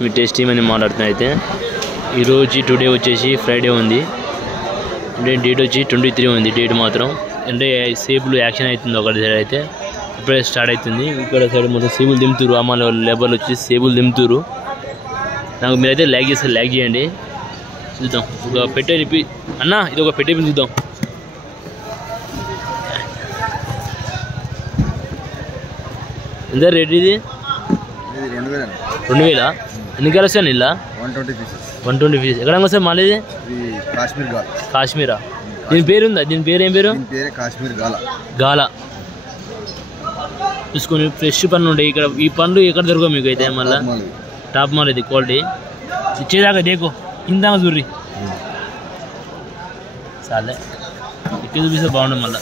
మీ tasty అని మాట్లాడుతున్నా అయితే ఈరోజు టుడే వచ్చేసి ఫ్రైడే ఉంది అంటే డేట్ వచ్చి 23 ఉంది డేట్ మాత్రం అంటే సేపులు యాక్షన్ అవుతుంది ఒకటి సైడ్ అయితే ఇప్పుడే స్టార్ట్ అవుతుంది ఇక్కడ సైడ్ మొత్తం సేపులు దింపుతారు అమ్మాయిల లేబర్లు వచ్చి సేపులు దింపుతారు నాకు మీరైతే లైక్ చేస్తే లైక్ చేయండి చూద్దాం ఒక పెట్టే అన్న ఇది ఒక పెట్టే చూద్దాం ఎంత రేట్ ఇది 2000 ఎన్ని కాయలు వస్తాయి ఇలా 120 పీసెస్ ఎక్కడ వస్తాయి మళ్ళీ ఇది కాశ్మీరా దీని పేరు ఉందా దీని పేరు ఏం పేరు గాలా చూసుకొని ఫ్రెష్ పండ్లు ఉంటాయి ఇక్కడ ఈ పండ్లు ఎక్కడ దొరకవు మీకు అయితే మళ్ళీ టాప్ మాల్ ఇది క్వాలిటీ ఇచ్చేదాకా దేకో ఇందాక చూర్రి చాలే ఇక్కడ చూపిస్తే బాగుంటుంది మళ్ళీ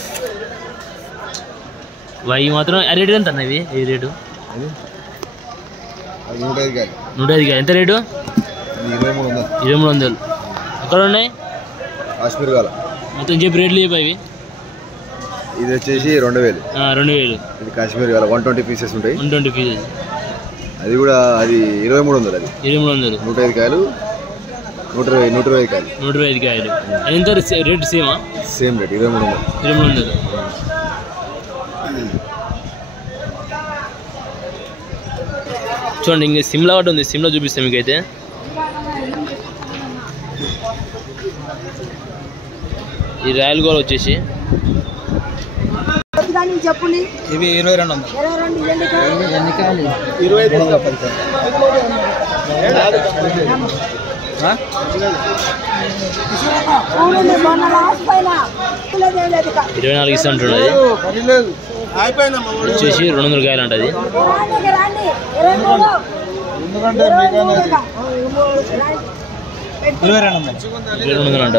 వై మాత్రం రేటు ఎంత అన్న ఇవి ఏ రేటు 105 ఎంత రేటు 2300 ఎక్కడ ఉన్నాయి కాశ్మీర్ గాల మొత్తం చెప్పి రేట్లు చెప్పి ఇవి ఇది వచ్చేసి 2000 ఇది కాశ్మీర్ గాల 120 పీసెస్ ఉంటాయి 120 పీసెస్ అది కూడా అది 2300 అది 105 కాయలు 120 కాయలు ఎంత రేట్ సేమ్ రేట్ 2300 చూడండి ఇంకా సిమ్లా ఒకటి ఉంది సిమ్లా చూపిస్తాం మీకైతే ఈ రాయల్ గోల్ వచ్చేసి ఇవి 22 24 ఇస్తా ఉంటున్నది వచ్చేసి 200 కాయలు ఉంటుంది 2200 అంట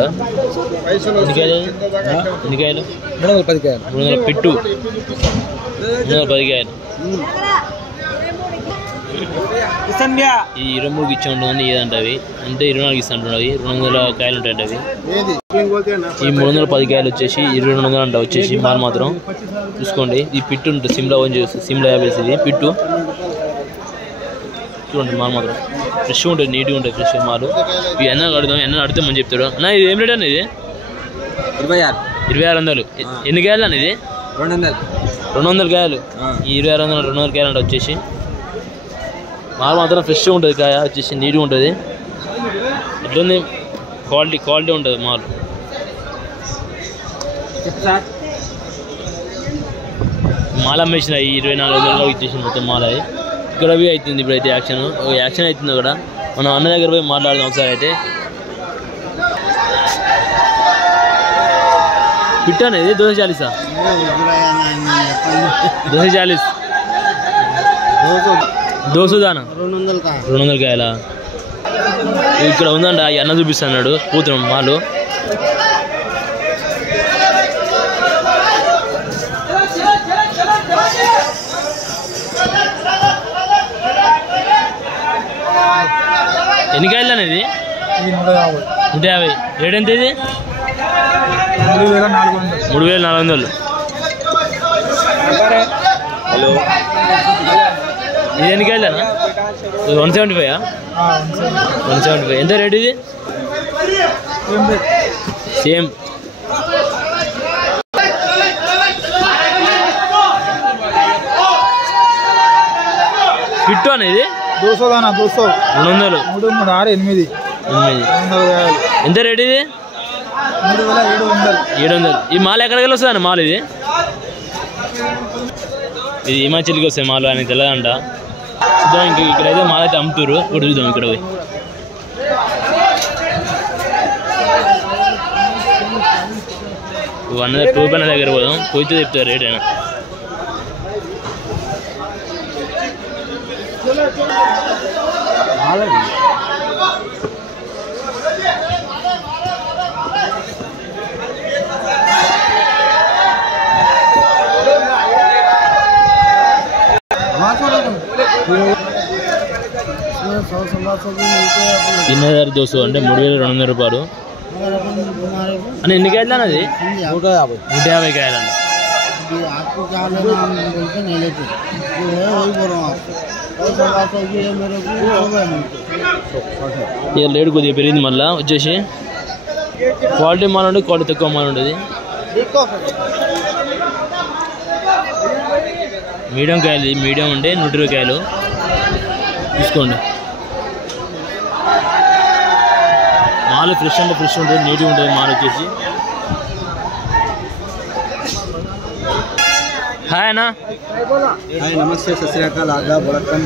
ఎన్ని కాయలు 310 కాయలు 300 పిట్టు 310 కాయలు ఈ 23కి ఇచ్చి ఉంటుంది ఏదంటే అవి అంటే 24 ఇస్తా ఉంటున్నది 200 కాయలు ఉంటాయంట అవి ఈ 310 కాయలు వచ్చేసి 2200 అంట వచ్చేసి మాల్ మాత్రం చూసుకోండి ఈ పిట్టు ఉంటుంది సిమ్లా సిమ్లా 50 ఇది పిట్టు చూడండి మాల్ మాత్రం ఫ్రెష్ ఉంటుంది నీట్గా ఉంటుంది ఫ్రెష్ మాలు ఇవి ఎన్న కడదాం ఎన్న అడితే మంచి చెప్తాడు అన్న ఇది ఏం రేట్ అన్న ఇది 2600 ఎన్ని కాయలు అన్న ఇది 200 కాయలు ఈ 200 కాయలు అంటే వచ్చేసి మాల్ మాత్రం ఫ్రెష్ ఉంటుంది కాయ వచ్చేసి నీట్గా ఉంటుంది ఎట్లుంది క్వాలిటీ ఉంటుంది మాల్ మాల అమ్మేసిన ఈ 2400 ఇచ్చేసింది మొత్తం మాల ఇక్కడ పోయి అవుతుంది ఇప్పుడైతే యాక్షన్ అవుతుంది అక్కడ మనం అన్న దగ్గర పోయి మాట్లాడదాం ఒకసారి అయితే పిట్టు అనేది 240 240 దానా 200 కాయలా ఇక్కడ ఉందంట ఈ అన్న చూపిస్తున్నాడు కూతురు మాలు ఎన్ని కాయలు అనేది 150 రేట్ ఎంత ఇది 3400 హలో ఇది ఎన్ని కాయలు అన్న 175 ఎంత రేట్ ఇది సేమ్ పిట్టు అనేది 200 ఎంత రేట్ ఇది 700 ఈ మాల్ ఎక్కడికి వస్తుంది అన్న మాల్ ఇది హిమాచల్కి వస్తాయి మాల్ అని తెలియదంట చూద్దాం ఇంక ఇక్కడైతే మాల్ అయితే అమ్ముతారు ఇక్కడ చూద్దాం ఇక్కడ పోయి అన్న టూప్ అన్న దగ్గర పోదాం పోయితే చెప్తారు రేట్ అయినా तीन दोस्तों అంటే 3200 రూపాయలు అన్న ఎన్ని కాయలు అన్నది 150 కాయలు అండి आपको क्या लेना हम बोलते नहीं लेते जो है वही बोल रहा हूँ आपको और ये मेरे को ఇక రేటు కొద్దిగా పెరిగింది. మళ్ళీ వచ్చేసి క్వాలిటీ మాల్ ఉంటుంది, క్వాలిటీ తక్కువ మాల్ ఉంటుంది. మీడియం కాయలు, మీడియం ఉంటే 120 కాయలు తీసుకోండి. మాల్ ఫ్రెష్ అంటే ఫ్రెష్ ఉంటుంది, నీట్గా ఉంటుంది మాల్ వచ్చేసి. హాయ్ అన్న. నమస్తే, సత్యకాల్ ఆగా బొలకం.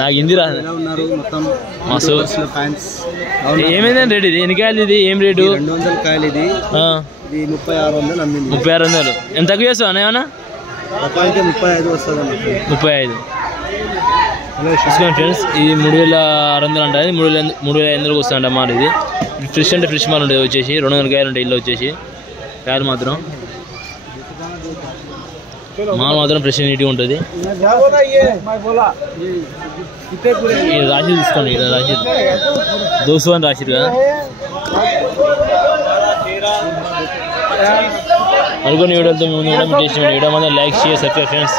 నాకు హిందీ రాదు. ఉన్నారు మొత్తం మస్తు ఫ్యాన్స్. ఏమైందండి రేట్ ఇది? ఎన్ని కాయలు ఇది? ఏం రేటు? 200 కాయలు ఇది. ఇది 3600 అమ్మింది. 3600. ఎంత తక్కువ చేస్తావు అన్న? ఏమన్నా రూపాయలకి 35 వస్తుంది. 35 తీసుకోండి ఫ్రెండ్స్. ఇది 3600 అంటారు, 3500 వస్తుందంట మాల్. ఇది ఫ్రెష్ అంటే ఫ్రెష్ మాల్ ఉంటుంది వచ్చేసి. 200 కాయలు ఉంటాయి ఇల్లు వచ్చేసి. కాయలు మాత్రం మాల్ మాత్రం ఫ్రెష్ నీట్గా ఉంటుంది. రాశి తీసుకోండి. ఇక్కడ రాశి దోసు అని రాసిరు కదా. అనుకున్న వీడియోలతో మేము ముందు వీడియో మాత్రం లైక్ షేర్ సబ్స్క్రైబ్ ఫ్రెండ్స్.